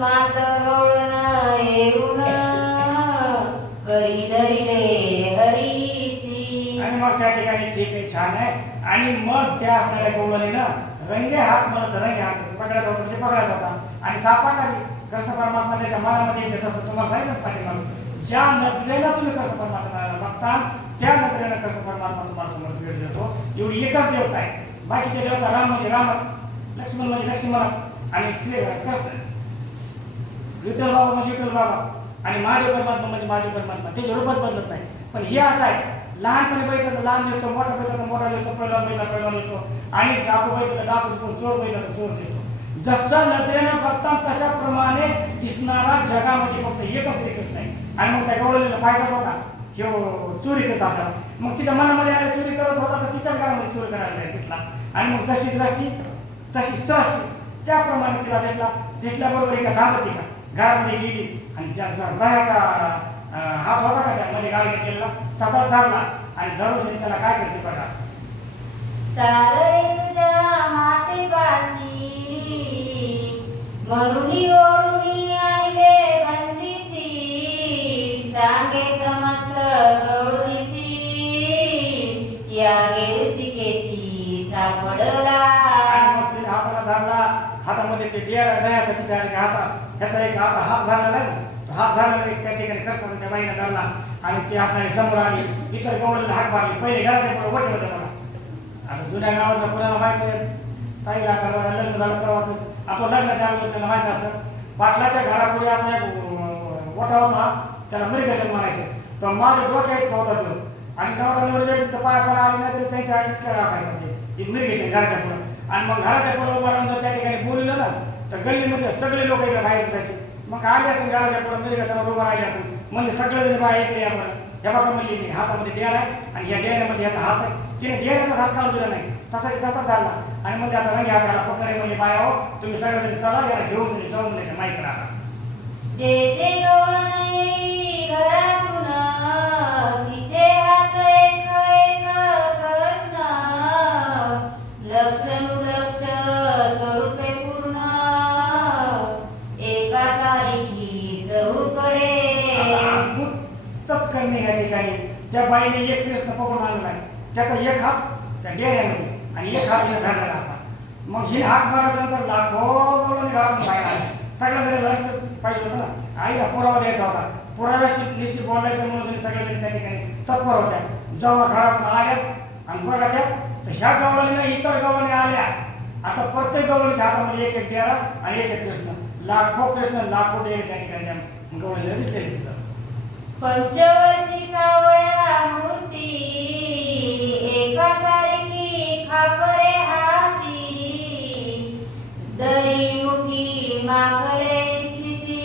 कुसुमात गवळण येऊन करी धरिले हरीसी. आणि मग त्या ठिकाणी ठीक आहे, छान आहे. आणि मग त्या असणाऱ्या गवळणीनं रंगे हात मला रंगे हात पकडायचा होता म्हणजे पकडायचा होता आणि सापडला कृष्ण परमात्माच्या मनामध्ये येत असं तुम्हाला सांगितलं पाठीमागं. ज्या नजरेनं तुम्ही कृष्ण परमात्माला बघता त्या नजरेनं कृष्ण परमात्मा तुम्हाला समोर भेट देतो. एवढी एकच देवता आहे. बाकीचे देवता राम म्हणजे रामच, लक्ष्मण म्हणजे लक्ष्मणच आणि श्री कृष्ण, विठ्ठल बाबा म्हणजे विठ्ठल बाबाच आणि महादेव परमात्मा म्हणजे महादेव परमात्मा. त्याचे रूपच बदलत नाही. पण हे असं आहे, लहानपणी बघितलं तर लहान देतो, मोठा बघितलं तर मोठा देतो, पहिला पहिला देतो आणि डाकू बघितलं तर डाकू देतो, चोर बघितलं तर चोर देतो. जसं नजरेनं बघता तशाप्रमाणे दिसणारा जगामध्ये फक्त एकच श्रीकृष्ण आहे. आणि मग त्या गवळणीला पाहायचाच होता की चोरी करत होता. मग तिच्या मनामध्ये आलं चोरी करत होता तर तिच्याच घरामध्ये चोरी करायला दिसला. आणि मग जशी दृष्टी तशी सृष्टी त्याप्रमाणे तिला दिसल्याबरोबर एका दाम्पत्य घरामध्ये गेली आणि ज्याचा दह्याचा हात होता का त्यामध्ये गाडी केलेला तसाच धरला आणि धरून त्याला काय करते बघा. चाल रे तुझ्या मातेपासी मरुनी ओढुनी आणले बंदिसी. सांगे समस्त गवळणीसी या ऋषिकेशी सापडला. आणि मग तिने हाताला धरला, हातामध्ये ते दह्याचा तिच्या हातात ह्याचा एक हात घालला आहे. हात घालला त्या ठिकाणी कृष्णाचा त्या बाईने धरला आणि ती हाताने समोर आली. इतर गवळणीला हात मारली. पहिले घराच्या पुढे वटे होते मला. आता जुन्या गावातल्या पुण्याला माहिती आहे, ताईला लग्न झालं तेव्हाचं आपण लग्नाच्या अगोदर त्यांना माहिती असतं. पाटलाच्या घरापुढे असा एक वटा होता, त्याला मृगशन म्हणायचे. तर माझ्या डोक्या इतका होता तो आणि गावरांवर जरी तिथं पाय पण आले नाही तरी त्यांच्या इतक्या असायचं ते मृगशन घराच्या पुढं. आणि मग घराच्या पुढं उभं राहून जर त्या ठिकाणी बोललं ना तर गल्लीमध्ये सगळे लोक इकडे बाहेर असायचे. मग आले असेल घराच्या पुढं मृगशाला उभं राहिले असेल म्हणजे सगळेजण बाहेर इकडे आपण हे बघा म्हणली मी हातामध्ये डेअर आहे आणि या डेअरमध्ये ह्याचा हात आहे. तिने डेअरचा हात काढून दिला नाही, तसाच धरला आणि म्हणजे आता रंगे हाताला पकडे म्हणजे बाय आहो तुम्ही सगळेजण चला याला घेऊन जाऊन द्यायच्या माईकडे. आता जे जे गवळण येई घरातून तिचे हात एक एक कृष्ण. लक्ष स्वरूपे पूर्ण एका सारखी चहूकडे. अद्भुतच करणे या ठिकाणी त्या बाईने एक कृष्ण पकडून आणला आहे. त्याचा एक हात त्या डेऱ्यामध्ये आणि एक हात हिने धरलेला असा. मग हिने हात मारल्यानंतर लाखो गवळणी घरातून बाहेर आले. सगळ्या लक्ष पाहिजे होतं ना, आईला पुरावा द्यायचा होता. पुराव्याशी निश्चित बोलायचं म्हणून सगळ्या त्या ठिकाणी तत्पर होत्या. जेव्हा घरातून आल्या आणि बघा त्या तर ह्या गवळणीनं इतर गवळणी आल्या. आता प्रत्येक गवळणीच्या हातामध्ये एक एक डेरा आणि एक एक कृष्ण. लाखो कृष्ण लाखो डेरे त्या ठिकाणी गवळणीला दिसलेले तिथं. पंचवर्षी सावळ्या मूर्ती एका सारखी खापरे हाती. दरी मुठी माखले चिठी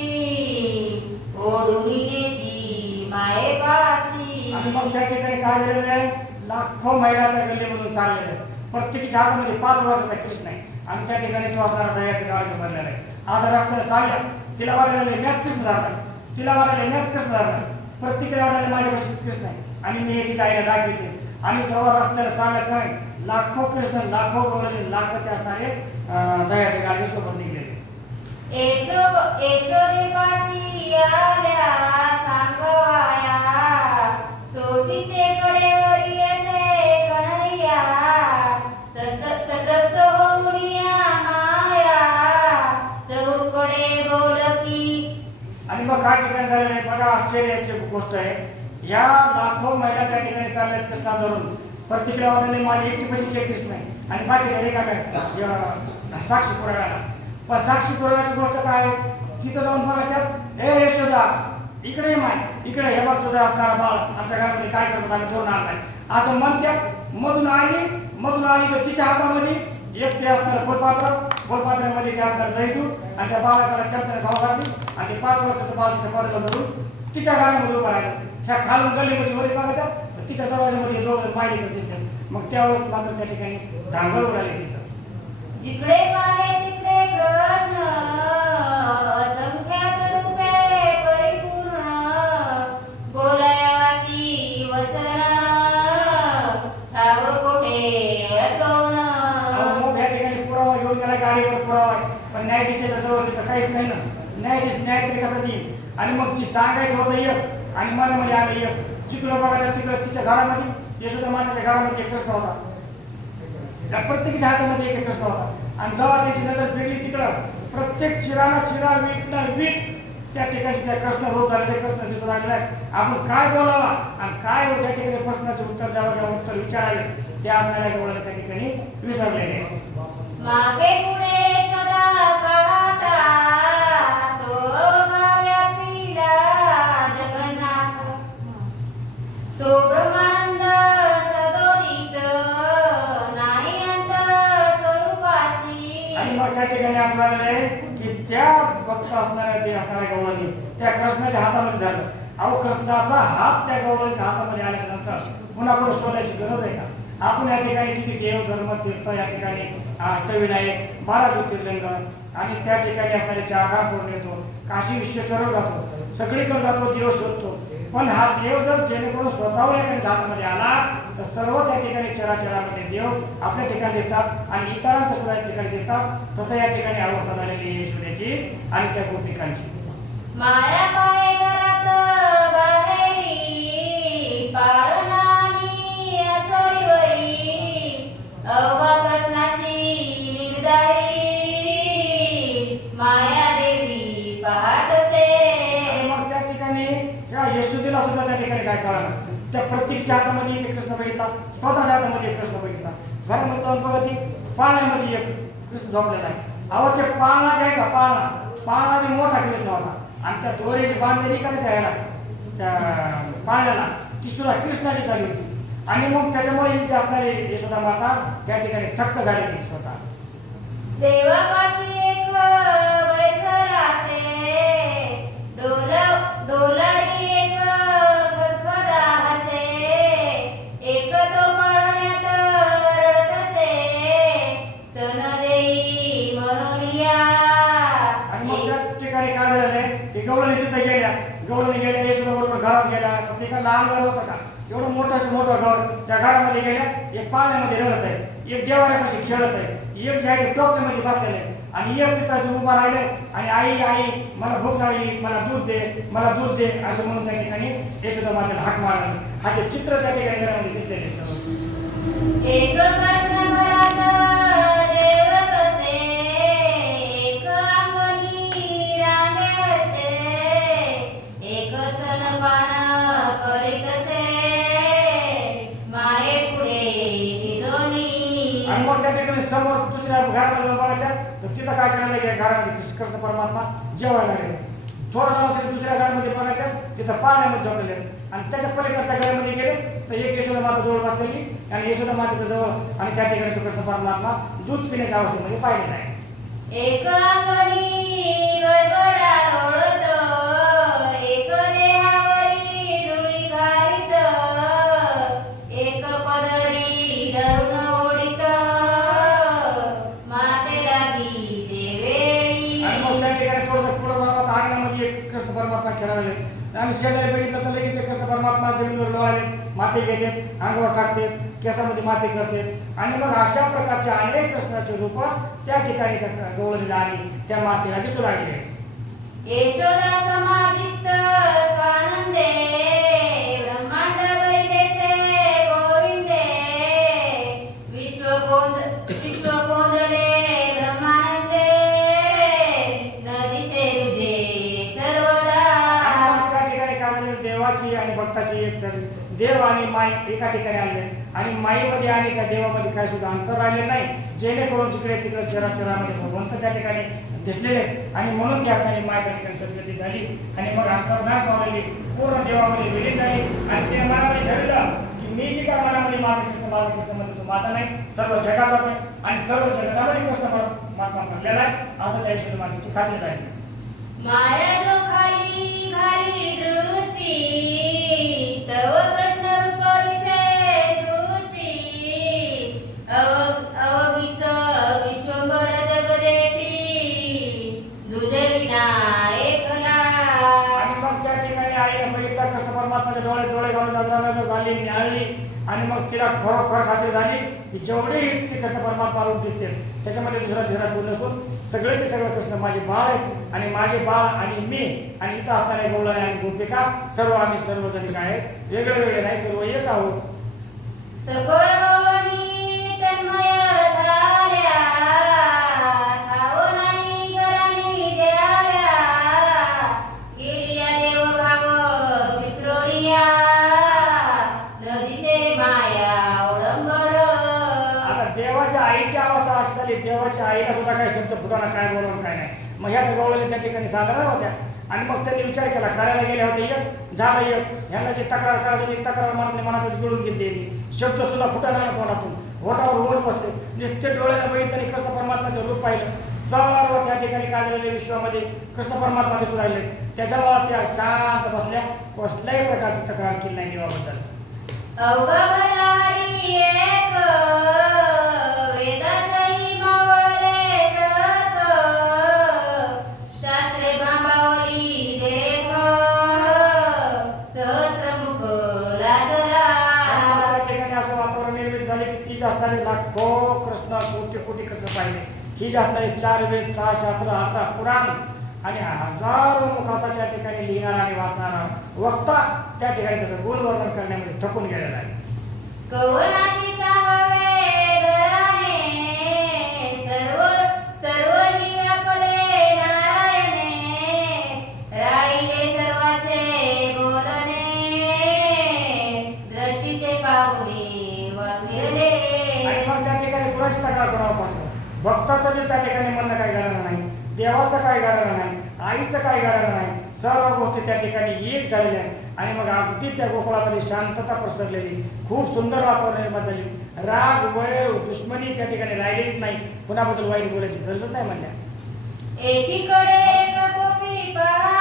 ओढून नेती मायेपासी. आणि मग त्या ठिकाणी काय झालेलं आहे, लाखो महिला त्या गल्लीमधून चाललेल्या आहेत. प्रत्येकीच्या हातामध्ये 5 वर्षाचा कृष्ण आहे आणि त्या ठिकाणी तो असणारा दह्याचं गाळी भरलेला आहे. आज रस्त्याला चालल्या तिला वाटायला मॅच कृष्ण धरला, तिला वाटायला मॅच कृष्ण धरला. प्रत्येकाला वाटायला माझ्यापाशीच कृष्ण आहे आणि मी हे तिच्या आईला दाखवते. आणि जेव्हा रस्त्याला चालत नाही लाखो कृष्ण लाखो गवळणी लाखो ते असणारे दह्याच्या गाडी सोबत निघलेले. यशोदेपासी आल्या सांगवाया तो तिचे कडेवरी असे कन्हैया. तटस्थ होऊनिया माया चौकडे बोलकी. आणि मग काय ठिकाणी झालेलं आहे बघा, आश्चर्याची गोष्ट आहे. ह्या लाखो महिला त्या ठिकाणी चालल्या कृष्णा धरून. प्रत्येकाला वाटायला माझी एकटी पशीचे कृष्ण आहे आणि बाकीच्या रिकाम्या साक्षी पुराव्याला. पण साक्षी पुराव्याची गोष्ट काय आहे, तिथं जाऊन बघा त्यात हे यशोदा इकडे ये माय इकडे हे बघ तुझा असणारा बाळ आमच्या घरामध्ये काय करतात आम्ही धरून आणलाय असं म्हणत्यात. मधून आली तर तिच्या हातामध्ये एक ते असणारं फुलपात्रामध्ये ते असणारं दही दूध आणि त्या बाळाला चमच्याने भाव घातली आणि ते 5 वर्षाचं बाळ तिच्या कॉलेजला धरून तिच्या घरामध्ये उभं राहिलं. ह्या खालून गल्लीमध्ये वरी बघा त्या तिच्या दरवाजामध्ये दोघं माहिती करते. मग त्यावेळेस मात्र त्या ठिकाणी धांगळ उडाली तिथं. जिकडे पाहे तिकडे कृष्ण असंख्यात रूपे परिपूर्ण. बोलायासी वचन ठाव कोठे असोन. मग या ठिकाणी पुरावा घेऊन गेला गाडीवर पुरावा पण न्यायाधीशाच्या जवळ तिथं काहीच नाही ना. न्याय तरी कसं देईल. आणि मग जी सांगायचं होतं एक आणि मनामध्ये आलं एक. जिकडं बघा तिकडं तिच्या घरामध्ये यशोदा मातेच्या घरामध्ये एक कृष्ण होता. त्या प्रत्येकीच्या हातामध्ये एक कृष्ण होता. आणि जेव्हा त्याची नजर फिरली तिकडं प्रत्येक चिराला चिरा वीट ना वीट त्या ठिकाणी त्या कृष्ण रूप झाले. ते कृष्ण दिसू लागले. आपण काय बोलावा आणि काय त्या ठिकाणी प्रश्नाचे उत्तर द्यावं किंवा उत्तर विचारावे ते आपल्याला गवळण त्या ठिकाणी विसरलेले. मागे पुढे सदा पाहता तो व्यापीला जगन्नाथ, तो ब्रह्मानंद सदोदित नाही अंत स्वरूपासी. आणि मग त्या ठिकाणी असणारे आहे की त्या भक्त असणाऱ्या ते असणाऱ्या गवळणी त्या कृष्णाच्या हातामध्ये धरलं. अहो कृष्णाचा हात त्या गवळणीच्या हातामध्ये आल्याच्या नंतर पुन्हा पुढे शोधायची गरज आहे का? आपण या ठिकाणी किती देव धर्म तीर्थ या ठिकाणी अष्टविनायक 12 ज्योतिर्लिंग आणि त्या ठिकाणी असणारे 4 धाम पूर्ण येतो. काशी विश्वेश्वर जातो, सगळीकडे जातो, देव शोधतो. पण हा देव जर जेणेकरून स्वतःवर एखाद्या हातामध्ये आला तर सर्व त्या ठिकाणी चराचरामध्ये देव आपल्या ठिकाणी देतात आणि इतरांच्या सुद्धा या ठिकाणी देतात. तसं या ठिकाणी अवस्था झालेली आहे यशोदेची आणि त्या गोपिकांची. माया पाय घरात बाहेरी पाळणानी असोरीवरी अवघा कृष्णाची निर्धारी माया देवी पाहत असे. आणि मग त्या ठिकाणी या यशोदेला सुद्धा त्या ठिकाणी काय कळलं. त्या प्रत्येकच्या हातामध्ये एक कृष्ण बघितला, स्वतःच्या हातामध्ये एक कृष्ण बघितला. घरामध्ये जाऊन बघत पाळण्यामध्ये एक कृष्ण झोपलेला आहे. अहो ते पाळणा जे आहे का पाळणा बी मोठा कृष्ण होता आणि त्या दोरीची बांधलेली का त्याला त्या पाळण्याला ती सुद्धा कृष्णाची झाली होती. आणि मग त्याच्यामुळे ही जी आपल्याला यशोदा माता त्या ठिकाणी थक्क झालेली स्वतः. देवापाशी एक बैसलासे डोलारी एक खदखदा हसे एक तो पाळण्यात रडत असे स्तन देई मनोनिया. आणि मग त्या ठिकाणी काय झालेलं आहे की गवळणी तिथे गेल्या यशोदा बरोबर घरात गेल्या. तिकडं लहान घर होतं का एवढं मोठं घर. त्या घरामध्ये गेल्या एक पाळण्यामध्ये रडत आहे, एक देवाऱ्यापाशी खेळत आहे, एक जे आहे ते टोपल्यामध्ये बसलेलं आहे आणि एक तिथं उभा राहिले आणि आई मला भूक लागली, मला दूध दे असं म्हणून त्या ठिकाणी यशोदा मातेला हाक मारली. हाचे चित्र त्या ठिकाणी घरामध्ये दिसलेले. एक कृष्ण घरात जेवत असे एक अंगणी रांगे हसे एक स्तनपान करीत असे माये पुढे निजोनी. आणि मग त्या ठिकाणी समोर दुसऱ्या घरामध्ये बघायच्या तर तिथं काय करायला गेलं घरामध्ये कृष्ण परमात्मा जेवायला गेले. थोडं जाऊन दुसऱ्या घरामध्ये बघायच्या तिथं पाळण्यामध्ये झोपलेले आणि त्याच्या पलीकडच्या घरामध्ये गेले तर एक यशोदा माता जवळ बसलेली आणि यशोदा मातेच्या जवळ आणि त्या ठिकाणी तो कृष्ण परमात्मा दूध पिण्याच्या अवस्थेमध्ये पाहिलेला आहे. एक अंगणी गडबडा लोळत एक देहावरी धुळी घालीत एक पदरी धरून ओढीत माते लागी देवेळी. आणि मग त्या ठिकाणी थोडंसं पुढं जातात अंगणामध्ये एक कृष्ण परमात्मा खेळायला आणि शेजारी बघितलं तर लगेच कृष्ण परमात्मा जमिनीवर लोळाले, माती घेते, अंगावर टाकते, केसामध्ये माती करते आणि मग अशा प्रकारचे अनेक कृष्णाचे रूप त्या ठिकाणी त्या गवळणीला आणि त्या मातेला दिसू लागले. यशोदा समाधिस्थ स्वानंदे ब्रह्मांड वैदेसे गोविंदे विश्व कोंदले ब्रह्मानंदे नदिसे तुझे सर्वदा. त्या ठिकाणी काय झालं देवाची आणि भक्ताची एक झाली. देव आणि माई एका ठिकाणी आले आणि माईमध्ये आणि त्या देवामध्ये काय सुद्धा अंतर राहिले नाही. जेणेकरून जिकडे तिकडे चराचरामध्ये भगवंत त्या ठिकाणी दिसलेले आणि म्हणून त्या ठिकाणी माय त्या ठिकाणी सद्गती झाली आणि मग अंतर्धान पावलेली पूर्ण देवामध्ये विलीन झाली आणि तिने मनामध्ये ठरवलं की मी जी काय मनामध्ये माझा कृष्ण म्हणजे तो माझा नाही, सर्व जगाचाच आहे आणि सर्व जगतामध्ये कृष्ण परमात्मा भरलेला आहे असं त्या यशोदा मातेची खात्री झाली. माया जो खाली घाली दृष्टी तव कृष्ण रूप दिसे सृष्टी अवघीच विश्वंभर जगदेठी तुझे विना एकला. आणि मग त्या ठिकाणी आईने बघितलं कृष्ण परमात्माच्या डोळे घालून नजरा झाली, निहाळली आणि मग तिला खरोखर खात्री झाली की जेवढेही श्री कृष्ण परमात्मा रूप दिसते त्याच्यामध्ये दुसरा तिसरा कोण नसून सगळेचे सगळे कृष्ण माझे बाळ आहेत आणि माझे बाळ आणि मी आणि इथं असणारे गवळणी आणि गोपिका सर्व आम्ही सर्वजण काय आहेत वेगळे वेगळे नाही सर्व एक आहोत. सकळ गवळणी तन्मय झाल्या ठाव नाही घराणी द्याव्या गेलिया देव भाव विसरोलिया नदीचे माया अवलंबर. आता देवाच्या आईची अवस्था अशी झाली देवाच्या आईला सुद्धा काही शब्द फुटाना काय बोलवून काय नाही. मग ह्या गवळणी त्या ठिकाणी साधारण होत्या आणि मग त्यांनी विचार केला करायला गेले होते एक झालं एक ह्यांना जी तक्रार करायची होती तक्रार मनात जुळून घेतली शब्द सुद्धा फुटायला नाही तोंडातून ओठावर होत बसले नुसते डोळ्याला बघितलं आणि कृष्ण परमात्माचं रूप पाहिलं सर्व त्या ठिकाणी काय झालेल्या विश्वामध्ये कृष्ण परमात्मा दिसू राहिले त्याच्यामुळे त्या शांत बसल्या कसल्याही प्रकारची तक्रार केली नाही देवाबद्दल. अवघा भरणारी एक वेदाचंही मावळले तर्क शास्त्रे भांबावली देख सहस्रमुख लाजला. त्या ठिकाणी असं वातावरण निर्मित झाले की ती असणारे लाखो कृष्ण कोटी कोटी कृष्ण पाहिले ही जी असणारे 4 वेद 6 शास्त्र 18 पुराण आणि हजारो मुखाचा त्या ठिकाणी लिहिणारा आणि वाचणारा वक्ता त्या ठिकाणी त्याचं गुणवर्णन करण्यामध्ये थकून गेलेला आहे. कवनाशी सांगवे घराणे सर्व सर्वही व्यापले नारायणे राहिले सर्वाचे बोलणे दृष्टीचे पाहुणे वंगिरले. आणि मग त्या ठिकाणी कुणाची तक्रार करावं भक्ताचं बी त्या ठिकाणी म्हणणं काय घराणं नाही देवाचं काय घराणं नाही आईचं काय घराणं नाही सर्व गोष्टी त्या ठिकाणी एक झालेल्या आहेत आणि मग अगदी त्या गोकुळामध्ये शांतता पसरलेली खूप सुंदर वातावरण निर्माण झाली. राग वैर दुश्मनी त्या ठिकाणी राहिलेलीच नाही कुणाबद्दल वाईट बोलायची गरजच नाही म्हणल्या. एकीकडे एक गोपी पहा